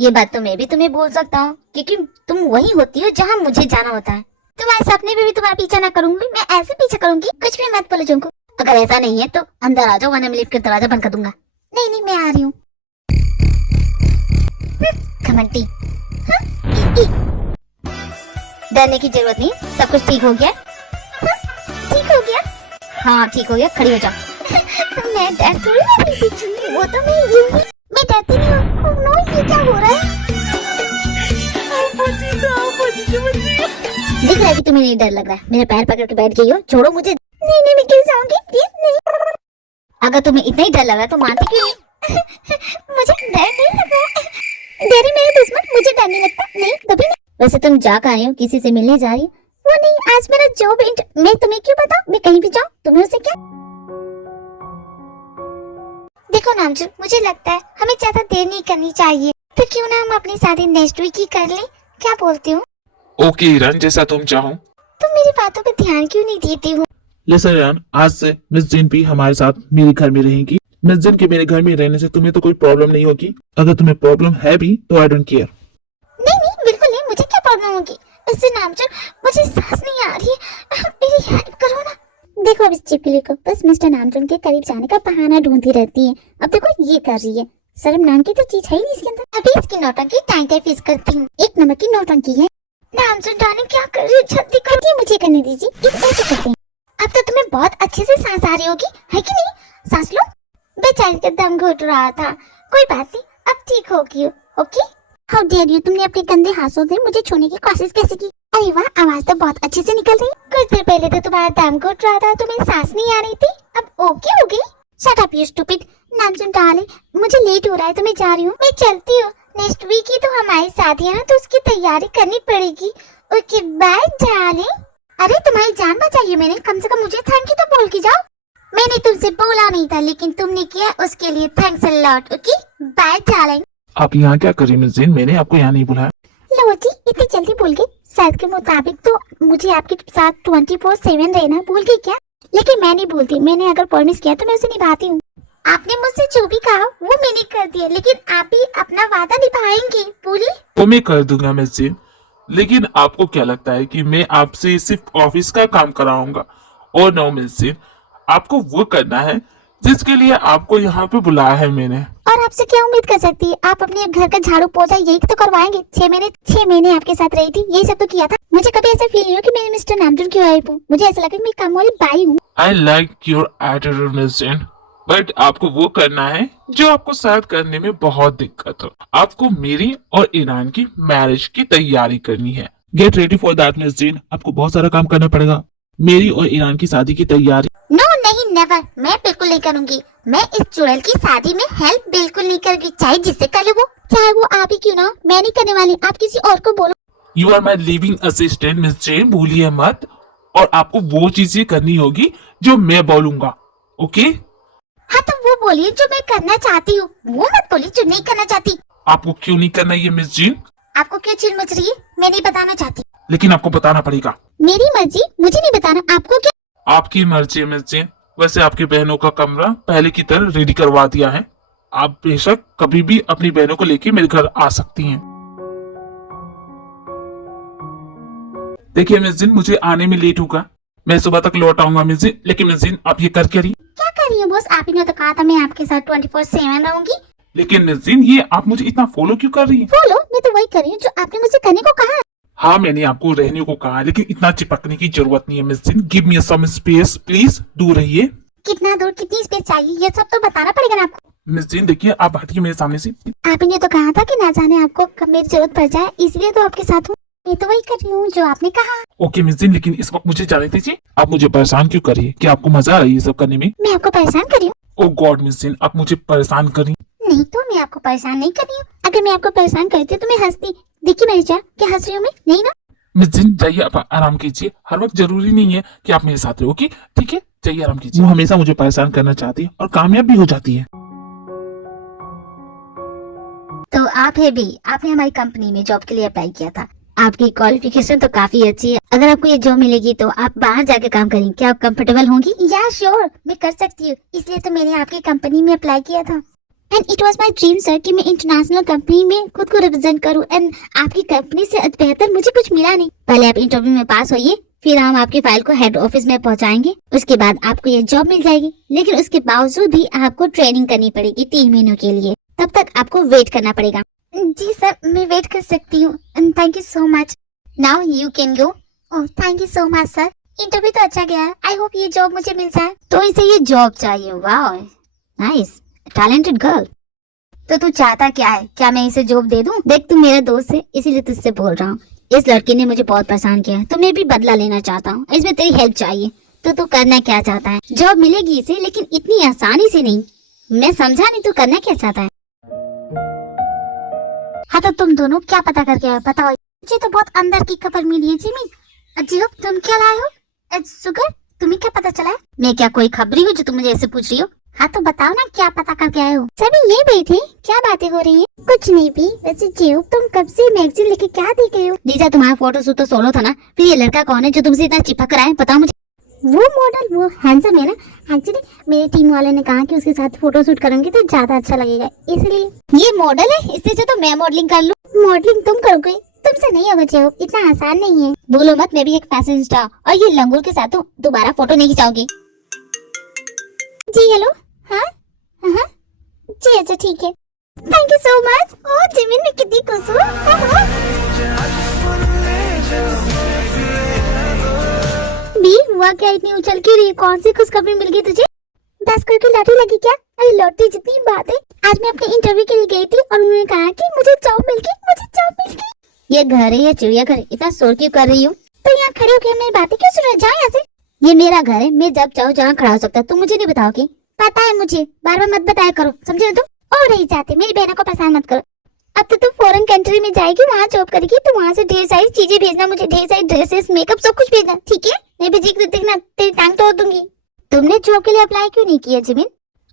ये बात तो मैं भी तुम्हें बोल सकता हूँ, क्योंकि तुम वही होती हो जहाँ मुझे जाना होता है। तुम्हारे सपने में भी तुम्हारा पीछा ना करूंगी, मैं ऐसे पीछा करूंगी, कुछ भी मत बोलो जुंको। अगर ऐसा नहीं है तो अंदर आ जाओ, वरना मैं लिफ्ट का दरवाजा बंद कर दूंगा। नहीं नहीं, मैं आ रही हूँ। घमंडी। डरने की जरूरत नहीं, सब कुछ ठीक हो गया। ठीक हो गया? हाँ ठीक हो गया, खड़ी हो जाओ। मैं डर थोड़ी ना रही थी, वो तो मैं यूं ही, मैं डरती नहीं हूँ। ओह नो, ये क्या हो रहा है? दिख रहा है कि तुम्हें नहीं डर लग रहा है। मेरा पैर पकड़ के बैठ गई हो, छोड़ो मुझे। नहीं नहीं, मैं गिर जाऊंगी, प्लीज नहीं। अगर तुम्हें इतना ही डर लग रहा है तो मानती क्यों नहीं? मुझे डर नहीं लग रहा। डरी मेरे दुश्मन, मुझे डर नहीं लगता। नहीं कभी नहीं। वैसे तुम जा कहाँ रही हो? किसी से मिलने जा रही हो? वो नहीं, आज मेरा जॉब मैं तुम्हें क्यों बताऊं? मैं कहीं भी जाऊं, तुम्हें उससे क्या? देखो नामचुन, मुझे लगता है हमें ज्यादा देर नहीं करनी चाहिए, तो क्यों ना हम अपनी शादी नेक्स्ट वीक ही कर लें? क्या बोलते हो? ओके ईरान, जैसा तुम चाहो। तुम मेरी बातों पे ध्यान क्यों नहीं देती हो? लिसन ईरान, आज से मिस जिन भी हमारे साथ मेरे घर में रहेंगी। मिस जिन के मेरे घर में रहने से तुम्हें तो कोई प्रॉब्लम नहीं होगी। अगर तुम्हें प्रॉब्लम है भी तो आई डोंट केयर। नहीं नहीं, बिल्कुल नहीं, मुझे क्या प्रॉब्लम होगी? इससे नामचुन, मुझे सांस नहीं आ रही है, मेरी हेल्प करो ना। देखो अब इस चिपकली को बस मिस्टर नामचुन के करीब जाने का बहाना ढूंढती रहती है। अब देखो ये कर रही है, शर्म नाम की तो चीज है ही नहीं इसके अंदर। अभी इसकी नौटंकी टाइम टाइम फिक्स करती हूँ। एक नंबर की नौटंकी है। नामचुन डार्लिंग, क्या कर रही हो? जल्दी करती, मुझे करने दीजिए। इस ऐसे करते हैं। अब तो तुम्हें बहुत अच्छे से सांस आ रही होगी, है कि नहीं? सांस लो। बेचारी का दम घुट रहा था, कोई बात नहीं, अब ठीक होगी। ओके? हाउ डेयर यू, तुमने अपने गंदे हाथों से मुझे छूने की कोशिश कैसे की? अरे वाह, आवाज तो बहुत अच्छे से निकल रही। कुछ देर पहले तो तुम्हारा दम घुट रहा था, तुम्हें सांस नहीं आ रही थी, अब ओके हो गई। Shut up you stupid. नामचुन डार्लिंग, मुझे लेट हो रहा है तो मैं जा रही हूँ। मैं चलती हूँ। नेक्स्ट वीक ही तो हमारी शादी है ना, तो उसकी तैयारी करनी पड़ेगी। Okay bye darling. अरे तुम्हारी जान बचाई है मैंने, कम से कम मुझे थैंक यू तो बोल के जाओ। मैंने तुमसे बोला नहीं था, लेकिन तुमने किया, उसके लिए thanks a lot. Okay bye darling. आप यहाँ क्या कर रही मिस जिन? मैंने आपको यहाँ नहीं बुलाया। लो जी, इतनी जल्दी भूल गई? शायद के मुताबिक तो मुझे आपके साथ 24/7 रहना है, भूल गई क्या? लेकिन मैं नहीं भूलती, मैंने अगर प्रॉमिस किया तो मैं उसे निभाती हूँ। आपने मुझसे जो भी कहा वो मैंने कर दिया, लेकिन आप भी अपना वादा निभाएंगे, बोली? वो मैं कर दूंगा मिस जिन, लेकिन आपको क्या लगता है कि मैं आपसे सिर्फ ऑफिस का काम कराऊंगा? और नो मिस जिन, आपको वो करना है जिसके लिए आपको यहाँ पे बुलाया है मैंने। और आपसे क्या उम्मीद कर सकती है? आप अपने घर का झाड़ू पोछा यही तो करवाएंगे। 6 महीने आपके साथ रही थी, यही सब तो किया था। मुझे कभी ऐसा फील नहीं हुआ कि मैं मिस्टर नामचुन की वाइफ हूँ। मुझे ऐसा लगा कि मैं काम वाली बाई हूँ। I like your attitude Miss Jin, but आपको वो करना है जो आपको शायद करने में बहुत दिक्कत हो। आपको मेरी और ईरान की मैरिज की तैयारी करनी है। Get ready for that miss Jin, आपको बहुत सारा काम करना पड़ेगा। मेरी और ईरान की शादी की तैयारी। नो नहीं, नेवर, मैं बिल्कुल नहीं करूंगी। मैं इस चुड़ैल की शादी में हेल्प बिल्कुल नहीं करूंगी, चाहे जिससे करे वो, चाहे वो आप ही क्यों ना हो। मैं नहीं करने वाली, आप किसी और को बोलो। You are my living assistant Miss Jain, भूलिए मत। और आपको वो चीजें करनी होगी जो मैं बोलूंगा, ओके? हाँ तो वो बोलिए जो मैं करना चाहती हूँ, वो मत बोलिए जो नहीं करना चाहती। आपको क्यों नहीं करना ये मिस जैन? आपको क्यों चिल मच रही है? मैं नहीं बताना चाहती। लेकिन आपको बताना पड़ेगा। मेरी मर्जी, मुझे नहीं बताना। आपको क्या? आपकी मर्जी मिस जैन। वैसे आपकी बहनों का कमरा पहले की तरह रेडी करवा दिया है। आप बेशक कभी भी अपनी बहनों को लेके मेरे घर आ सकती हैं। देखिए मिस जिन, मुझे आने में लेट होगा, मैं सुबह तक लौट आऊंगा मिस जिन। लेकिन मिस जिन, आप ये कर क्या रही? क्या कर रही हो बॉस? आप ही ने तो कहा था मैं आपके साथ 24/7 रहूंगी। लेकिन मिस जिन, ये आप मुझे इतना फॉलो क्यों कर रही हैं? बोलो, मैं तो वही कर रही हूँ जो आपने मुझसे करने को कहा। हाँ, मैंने आपको रहने को कहा, लेकिन इतना चिपकने की जरूरत नहीं है Miss Jin. Give me some space please, दूर रहिए। कितना दूर, कितनी स्पेस चाहिए, ये सब तो बताना पड़ेगा ना आपको। मिस जिन देखिए, आप हटिए मेरे सामने से। आप ही ने तो कहा था कि ना जाने आपको कब मेरी जरूरत पड़ जाए, इसलिए तो आपके साथ हूँ। मैं तो वही कर रही हूँ जो आपने कहा। ओके मिस जिन, लेकिन इस वक्त मुझे जाने दीजिए। आप मुझे परेशान क्यों कर रही है? क्या आपको मजा आ रहा है ये सब करने में? मैं आपको परेशान कर रही हूँ? ओ गॉड मिस जिन, आप मुझे परेशान कर रही हैं। नहीं तो मैं आपको परेशान नहीं कर रही हूँ। अगर मैं आपको परेशान करती तो मैं हंसती। देखिए मेरी जान, क्या हंस रही हूँ मैं? नहीं ना? मिस जिन जाइए, आप आराम कीजिए। हर वक्त जरूरी नहीं है कि आप मेरे साथ रहो, ओके? ठीक है, जाइए आराम कीजिए। वो हमेशा मुझे परेशान करना चाहती है और कामयाब भी हो जाती है। तो आप है भी, आपने हमारी कंपनी में जॉब के लिए अप्लाई किया था। आपकी क्वालिफिकेशन तो काफी अच्छी है। अगर आपको ये जॉब मिलेगी तो आप बाहर जाके काम करेंगे, क्या आप कंफर्टेबल होंगी? या श्योर, मैं कर सकती हूँ, इसलिए तो मैंने आपकी कंपनी में अप्लाई किया था। And it was my dream sir कि मैं इंटरनेशनल कंपनी में खुद को रिप्रेजेंट करूं एंड आपकी कंपनी से बेहतर मुझे कुछ मिला नहीं। पहले आप इंटरव्यू में पास होइए, फिर हम आपकी फाइल को हेड ऑफिस में पहुंचाएंगे, उसके बाद आपको ये जॉब मिल जाएगी। लेकिन उसके बावजूद भी आपको ट्रेनिंग करनी पड़ेगी 3 महीनों के लिए, तब तक आपको वेट करना पड़ेगा। जी सर, मैं वेट कर सकती हूँ। Thank you so much. Now you can go. Oh thank you so much sir. Interview तो अच्छा गया है, आई होप ये जॉब मुझे मिल जाए। तो इसे ये जॉब चाहिए। वाह नाइस, टैलेंटेड गर्ल। तो तू चाहता क्या है? क्या मैं इसे जॉब दे दूं? देख तू मेरा दोस्त है, इसीलिए तुझसे बोल रहा हूँ। इस लड़की ने मुझे बहुत परेशान किया है, तो मैं भी बदला लेना चाहता हूँ। इसमें तेरी हेल्प चाहिए। तो तू करना क्या चाहता है? जॉब मिलेगी इसे, लेकिन इतनी आसानी से नहीं। मैं समझा नहीं, तू करना क्या चाहता है? हाँ तो तुम दोनों क्या पता करके आए बताओ। मुझे तो बहुत अंदर की खबर मिली है जिमी। अजीब, तुम क्या लाए हो? शुगर, तुम्हें क्या पता चला है? मैं क्या कोई खबरी हूँ जो तुम मुझे ऐसे पूछ रही हो? हाँ तो बताओ ना, क्या पता करके आए हो? सभी ये बैठे, क्या बातें हो रही है? कुछ नहीं भी। वैसे जीव, तुम कब से मैगजीन लेके क्या देख रहे हो? लीजा, तुम्हारा फोटो शूट तो सोलो था ना, फिर ये लड़का कौन है जो तुमसे इतना चिपक रहा है? बताओ मुझे। वो मॉडल, वो हैंडसम है ना? एक्चुअली मेरे टीम वाले ने कहा कि उसके साथ फोटो शूट करूंगी तो ज्यादा अच्छा लगेगा, इसलिए। ये मॉडल है, इससे जो तो मैं मॉडलिंग कर लूं। मॉडलिंग तुम करोगे? तुमसे नहीं होगा जीव, इतना आसान नहीं है। बोलो मत, मैं भी एक फैशन स्टार और ये लंगूर के साथ तो दोबारा फोटो नहीं खिंचाओगी। जी हेलो। हाँ हाँ जी, अच्छा ठीक है। Thank you so much. Oh Jimin, मैं कितनी खुश हूँ। बी, हुआ क्या? इतनी उछल क्यों रही है? कौन सी खुशखबरी मिल गई तुझे? 10 करोड़ की लॉटरी लगी क्या? अरे लॉटरी जितनी बात है। आज मैं अपने इंटरव्यू के लिए गई थी और उन्होंने कहा कि मुझे जॉब मिल गई, मुझे जॉब मिल गई। ये घर है या चिड़ियाघर? इतना शोर क्यों कर रही हूँ? तो यहाँ खड़े होकर मेरी बातें क्यों सुन रहे? जाओ यहाँ से। ये मेरा घर है, मैं जब चाहूँ जहाँ खड़ा हो सकता। तुम मुझे नहीं बताओगी? पता है मुझे, बार बार मत बताया करो, समझे ना तुम? और नहीं चाहते, मेरी बहनों को परेशान मत करो। अब तो तुम फॉरेन कंट्री में जाएगी, वहाँ जॉब करेगी, तो वहाँ से ढेर सारी चीजें भेजना मुझे, ढेर सारी ड्रेसेस, मेकअप, सब कुछ भेजना, ठीक है? मैं भी देखना, तेरी टांग तोड़ दूंगी। तुमने जॉब के लिए अप्लाई क्यों नहीं किया जिमिन?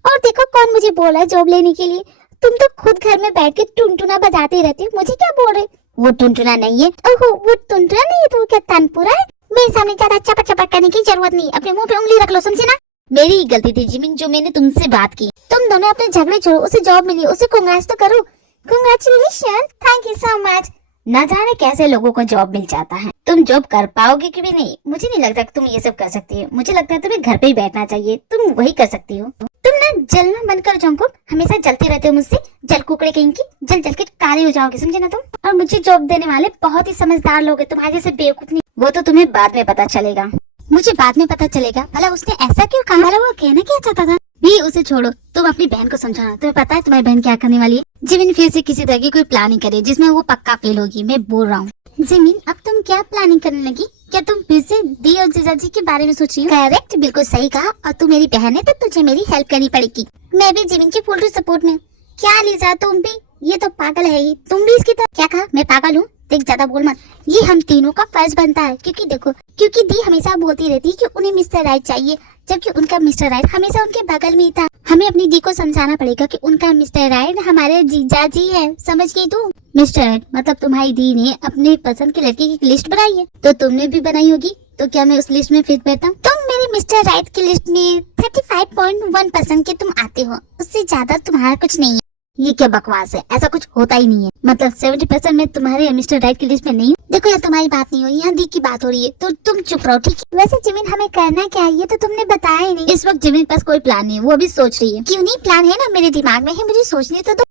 और देखो कौन मुझे बोला है जॉब लेने के लिए। तुम तो खुद घर में बैठ के टुनटुना बजाते रहती हो, मुझे क्या बोल रहे? वो टुनटुना नहीं है। ओहो, वो टुनटुना नहीं है तो क्या तानपुरा है? मेरे सामने ज्यादा चपट चपट करने की जरूरत नहीं, अपने मुंह पे उंगली रख लो, समझे ना? मेरी गलती थी जिमिन, जो मैंने तुमसे बात की। तुम दोनों अपने झगड़े छोड़ो, उसे जॉब मिली, उसे कांग्रेस तो करो। Congratulation, thank you so much. न जाने कैसे लोगों को जॉब मिल जाता है। तुम जॉब कर पाओगे कि भी नहीं, मुझे नहीं लगता कि तुम ये सब कर सकती हो। मुझे लगता है तुम्हें घर पे ही बैठना चाहिए, तुम वही कर सकती हो। तुम ना जलना बंद कर जाओ, हमेशा जलते रहते हो मुझसे, जल कुकड़े कहीं की, जल जल के काले हो जाओगे, समझे ना तुम? और मुझे जॉब देने वाले बहुत ही समझदार लोग हैं, तुम्हारे जैसे बेवकूफ नहीं। वो तो तुम्हें बाद में पता चलेगा। मुझे बाद में पता चलेगा? भला उसने ऐसा क्यों कहा? भला वो कहना क्या चाहता था? भी उसे छोड़ो, तुम अपनी बहन को समझाना। तुम्हें पता है तुम्हारी बहन क्या करने वाली है? जिमिन फिर से किसी तरह की कोई प्लानिंग करे जिसमें वो पक्का फेल होगी, मैं बोल रहा हूँ। जिमिन, अब तुम क्या प्लानिंग करने लगी? क्या तुम फिर से दी और जीजाजी के बारे में सोच रही हो? करेक्ट, बिल्कुल सही कहा। और तू मेरी बहन है तो तुझे मेरी हेल्प करनी पड़ेगी। मैं भी जिमिन की फुल सपोर्ट में। क्या लीजा, तुम भी? ये तो पागल है ही, तुम भी इसकी तरह। क्या कहा? मैं पागल हूँ? देख ज्यादा बोल मत, ये हम तीनों का फर्ज बनता है। क्योंकि दी हमेशा बोलती रहती है कि उन्हें मिस्टर राइट चाहिए, जबकि उनका मिस्टर राइट हमेशा उनके बगल में ही था। हमें अपनी दी को समझाना पड़ेगा कि उनका मिस्टर राइट हमारे जीजा जी है, समझ गई तू? मिस्टर राइट मतलब तुम्हारी दी ने अपने पसंद की लड़की की लिस्ट बनाई है, तो तुमने भी बनाई होगी। तो क्या मैं उस लिस्ट में फिट बैठता हूँ? तुम मेरी मिस्टर राइट की लिस्ट में 35.1% के तुम आते हो, उससे ज्यादा तुम्हारा कुछ नहीं है। ये क्या बकवास है? ऐसा कुछ होता ही नहीं है। मतलब 70% में तुम्हारे मिस्टर राइट की लिस्ट में नहीं हूँ। देखो यार, तुम्हारी बात नहीं हो रही, यहाँ दी की बात हो रही है, तो तुम चुप रहो, ठीक है? वैसे जिमिन, हमें करना क्या है ये तो तुमने बताया ही नहीं। इस वक्त जिमिन पास कोई प्लान नहीं है, वो अभी सोच रही है। क्यों नहीं? प्लान है ना, मेरे दिमाग में है, मुझे सोचने तो दो।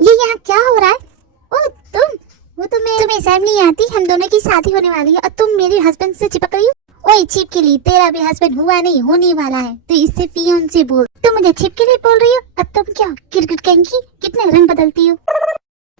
ये यहाँ क्या हो रहा है? ओ तुम, वो तुम्हें शर्म नहीं आती? हम दोनों की शादी होने वाली है और तुम मेरे हस्बैंड से चिपक रही हो। ओए छिप के लिए, तेरा भी हस्बैंड हुआ नहीं, होने वाला है, तो इससे फियोंसे बोल। तुम मुझे छिप के लिए बोल रही हो? अब तुम क्या गिरगिट कहेंगी? कितने रंग बदलती हो?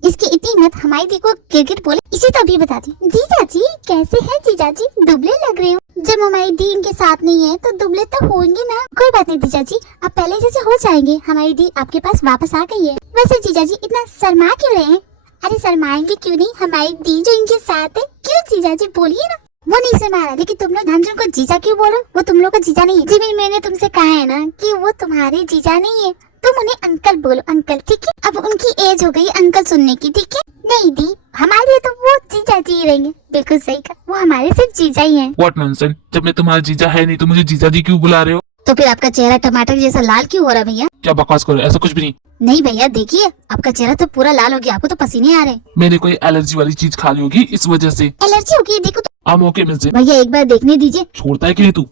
इसकी इतनी हिम्मत हमारी दी को गिरगिट बोले, इसे तो अभी बताती। जीजा जी कैसे हैं? जीजा जी दुबले लग रहे हो। जब हमारी दी इनके साथ नहीं है तो दुबले तो होंगे ना। कोई बात नहीं जीजा जी, अब पहले जैसे हो जाएंगे। हमारी दी आपके पास वापस आ गई है। वैसे जीजा जी इतना शर्मा क्यों रहे हैं? अरे शर्माएंगे क्यों नहीं, हमारी दी जो इनके साथ है। क्यों जीजा जी, बोलिए ना। वो नहीं शर्मा रहा, लेकिन तुम लोग धनजन को जीजा क्यों बोलो? वो तुम लोग का जीजा नहीं है। जिमिन, मैंने तुमसे कहा है ना कि वो तुम्हारे जीजा नहीं है, तुम उन्हें अंकल बोलो, अंकल, ठीक है? अब उनकी एज हो गई अंकल सुनने की, ठीक है? नहीं दी, हमारे लिए तो वो जीजा जी रहेंगे। बिल्कुल सही कहा, वो हमारे सिर्फ जीजा ही हैं। व्हाट नॉनसेंस, जब मैं तुम्हारा जीजा है नहीं तो मुझे जीजा जी क्यों बुला रहे हो? तो फिर आपका चेहरा टमाटर जैसा लाल क्यों हो रहा है भैया? क्या बकवास करो, ऐसा कुछ भी नहीं। नहीं भैया देखिए, आपका चेहरा तो पूरा लाल हो गया, आपको तो पसीने आ रहे हैं। मैंने कोई एलर्जी वाली चीज खा ली होगी इस वजह से। एलर्जी होगी देखो तो। I'm okay मिस भैया एक बार देखने दीजिए। छोड़ता है कि नहीं तू?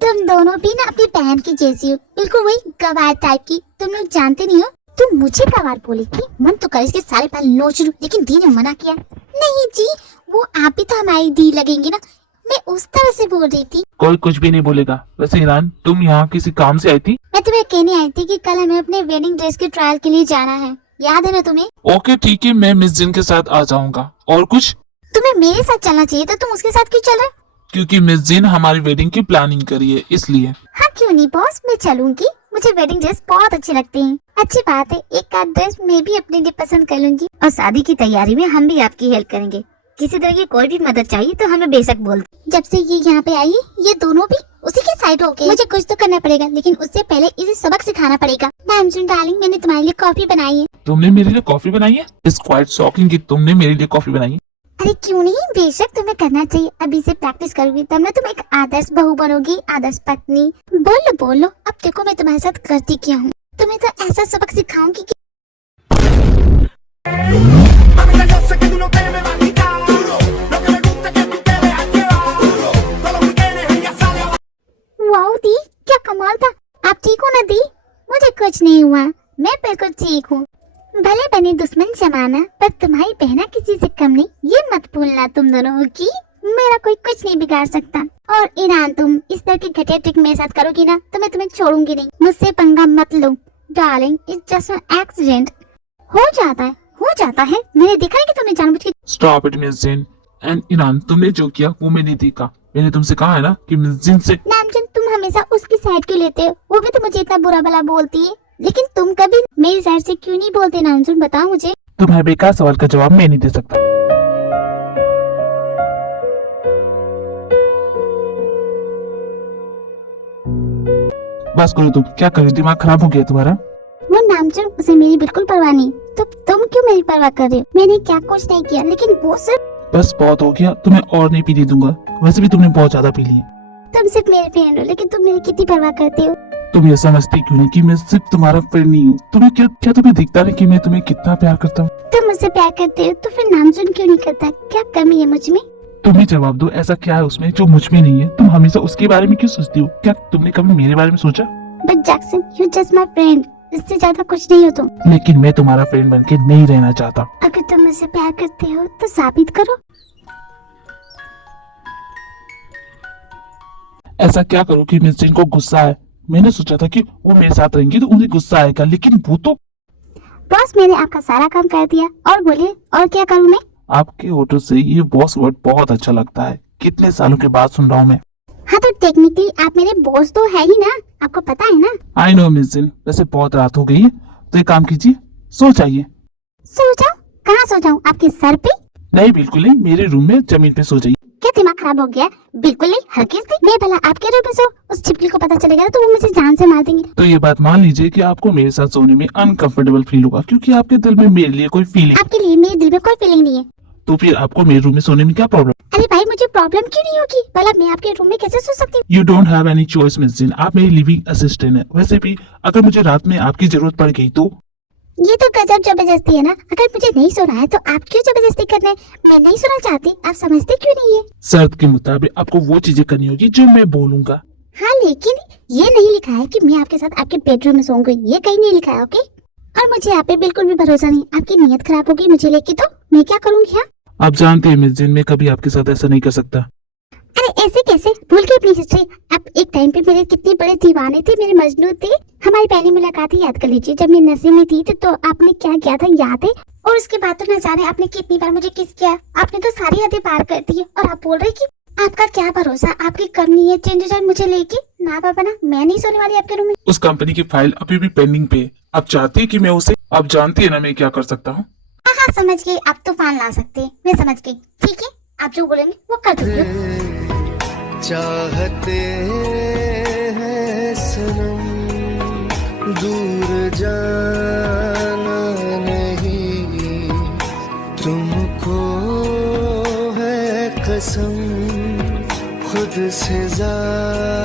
तुम दोनों भी ना अपनी बहन की जैसी हो, बिल्कुल वही गवार टाइप की। तुम लोग जानते नहीं हो, तुम मुझे गवार बोली थी। मन तो कर इसके सारे बाल नोच लूं, लेकिन दी ने मना किया। नहीं जी, वो आप भी तो हमारी दी लगेंगी ना, मैं उस तरह से बोल रही थी। कोई कुछ भी नहीं बोलेगा। वैसे ईरान, तुम यहाँ किसी काम से आई थी? मैं तुम्हें कहने आई थी कि कल हमें अपने वेडिंग ड्रेस के ट्रायल के लिए जाना है, याद है ना तुम्हें? ओके ठीक है, मैं मिस जिन के साथ आ जाऊंगा। और कुछ? तुम्हें मेरे साथ चलना चाहिए था, तुम उसके साथ क्यों चल रहे? क्योंकि मिस जिन हमारी वेडिंग की प्लानिंग करी है इसलिए। हाँ क्यों नहीं बॉस, मैं चलूंगी। मुझे वेडिंग ड्रेस बहुत अच्छी लगती है। अच्छी बात है, एक आध ड्रेस मैं भी अपने लिए पसंद कर लूंगी। और शादी की तैयारी में हम भी आपकी हेल्प करेंगे। किसी तरह की कोई भी मदद चाहिए तो हमें बेशक बोल। जब से ये यहाँ पे आई है, ये दोनों भी उसी के साइड हो गए। मुझे कुछ तो करना पड़ेगा, लेकिन उससे पहले इसे सबक सिखाना पड़ेगा। नामजुन डार्लिंग, मैंने तुम्हारे लिए कॉफी बनाई है। तुमने मेरे लिए कॉफी बनाई है? इट्स क्वाइट शॉकिंग कि तुमने मेरे लिए कॉफी बनाई है। अरे क्यों नहीं, बेशक तुम्हें करना चाहिए। अभी से प्रैक्टिस करोगी तब ना तुम एक आदर्श बहू बनोगी, आदर्श पत्नी। बोलो बोलो, अब देखो मैं तुम्हारे साथ करती क्या हूँ। तुम्हें तो ऐसा सबक सिखाऊंगी कि Amiga, yo sé que tú no te me vas a quitar. Duro. Lo que me gusta es que tú te dejas llevar. Duro. Todos los weekends ella sale a wow दी, क्या कमाल था। आप ठीक हो ना दी? मुझे कुछ नहीं हुआ, मैं बिल्कुल ठीक हूँ। भले बने दुश्मन जमाना, पर तुम्हारी बहना किसी से कम नहीं, ये मत भूलना तुम दोनों की। मेरा कोई कुछ नहीं बिगाड़ सकता। और ईरान, तुम इस तरह की घटिया ट्रिक मेरे साथ करोगी ना तो मैं तुम्हें छोड़ूंगी नहीं। मुझसे पंगा मत लो darling, it's just an accident. हो जाता है। मैंने देखा है कि तुमने जानबूझ के। Stop it Miss Jin. And Iran, तुमने जो किया वो मैंने देखा। मैंने तुमसे कहा है ना कि मिस जिन से। नामजुन, तुम हमेशा उसकी साइड क्यों लेते हो? वो भी तो मुझे इतना बुरा भला बोलती है, लेकिन तुम कभी मेरी साइड से क्यों नहीं बोलते? नामजुन बताओ मुझे। तुम्हारे बेकार सवाल का जवाब मैं नहीं दे सकता। बस करो तुम, क्या करो, दिमाग खराब हो गया तुम्हारा? वो नामजुन, उसे मेरी बिल्कुल परवाह नहीं। तो तुम क्यों मेरी परवाह कर रहे हो? मैंने क्या कुछ नहीं किया, लेकिन वो सिर्फ। बस बहुत हो गया, तुम्हें और नहीं पीने दूंगा। वैसे भी तुमने बहुत ज्यादा पी ली है। तुम सिर्फ मेरे फ्रेंड हो, लेकिन तुम मेरी कितनी परवाह करते हो? तुम ये समझती क्यों नहीं कि मैं सिर्फ तुम्हारा फ्रेंड नहीं हूँ? तुम्हें क्या तुम्हें दिखता नहीं कि मैं तुम्हें कितना प्यार करता हूँ? तुम मुझसे प्यार करते हो तो फिर नामजुन क्यों नहीं करता? क्या कमी है मुझ में? तुम ही जवाब दो, ऐसा क्या है उसमें जो मुझ में नहीं है? तुम हमेशा उसके बारे में क्यों सोचती हो? क्या तुमने कभी मेरे बारे में सोचा? But Jackson, you just my friend, इससे ज्यादा कुछ नहीं हो तुम। लेकिन मैं तुम्हारा फ्रेंड बनके नहीं रहना चाहता। अगर तुम मुझसे प्यार करते हो तो साबित करो। ऐसा क्या करो कि मिस जिन को गुस्सा है? मैंने सोचा था कि वो मेरे साथ रहेंगी तो उन्हें गुस्सा आएगा, लेकिन वो तो। बॉस, मैंने आपका सारा काम कर दिया। और बोलिए, और क्या करूँ मैं? आपके होठों से ये बॉस वर्ड बहुत अच्छा लगता है। कितने सालों के बाद सुन रहा हूँ मैं। हाँ तो टेक्निकली आप मेरे बॉस तो है ही ना, आपको पता है ना। आई नो मिस जिन, वैसे बहुत रात हो गई है तो एक काम कीजिए, सो जाइए। सो जाऊं? कहाँ सो जाऊं? आपके सर पे? नहीं बिल्कुल नहीं, मेरे रूम में जमीन पे सो जाइए। क्या दिमाग खराब हो गया? बिल्कुल नहीं, हरगिज़ नहीं। मैं भला आपके रूम में सो, उस छिपकली को पता चलेगा तो वो मुझे जान से मार देंगे। तो ये बात मान लीजिए कि आपको मेरे साथ सोने में अनकंफर्टेबल फील होगा, क्योंकि आपके दिल में मेरे लिए कोई फीलिंग। आपके लिए मेरे दिल में कोई फीलिंग नहीं है। तो फिर आपको मेरे रूम में सोने में क्या प्रॉब्लम? अरे भाई, मुझे प्रॉब्लम क्यों नहीं होगी? भला मैं आपके रूम में कैसे सो सकती हूँ? You don't have any choice miss Jin, आप मेरी लिविंग असिस्टेंट है। वैसे भी अगर मुझे रात में आपकी जरूरत पड़ गई तो। ये तो गजब जबरदस्ती है ना। अगर मुझे नहीं सोना है तो आप क्यों जबरदस्ती कर रहे हैं? मैं नहीं सोना चाहती, आप समझते क्यों नहीं है? शर्त के मुताबिक आपको वो चीजें करनी होगी जो मैं बोलूंगा। हाँ, लेकिन ये नहीं लिखा है कि मैं आपके साथ आपके बेडरूम में सोऊंगी। ये कहीं नहीं लिखा है, ओके? और मुझे आप पे बिल्कुल भी भरोसा नहीं। आपकी नीयत खराब होगी मुझे लेके तो मैं क्या करूँगी? हाँ, आप जानते हैं मिस जिन, मैं कभी आपके साथ ऐसा नहीं कर सकता। अरे ऐसे कैसे? भूल के अपनी हिस्ट्री। आप एक टाइम पे मेरे कितने बड़े दीवाने थे, मेरे मजनू थे। हमारी पहली मुलाकात ही याद कर लीजिए, जब मैं नशे में थी तो आपने क्या किया था याद है? और उसके बाद तो न जाने आपने कितनी बार मुझे किस किया। आपने तो सारी हदें पार कर दी है और आप बोल रहे कि आपका क्या भरोसा, आपकी कम नहीं है चेंज जाए मुझे लेके। ना पापा ना, मैं नहीं सोने वाली आपके रूम में। उस कंपनी की फाइल अभी भी पेंडिंग पे है। आप चाहती है कि मैं उसे, आप जानती है ना मैं क्या कर सकता हूँ। हाँ हाँ, समझ गई, आप तूफान ला सकते हैं, मैं समझ गई। ठीक है, आप जो बोलेंगे वो कर दूंगी। चाहते हैं सनम, दूर जाना नहीं तुमको कसम खुद से ज्यादा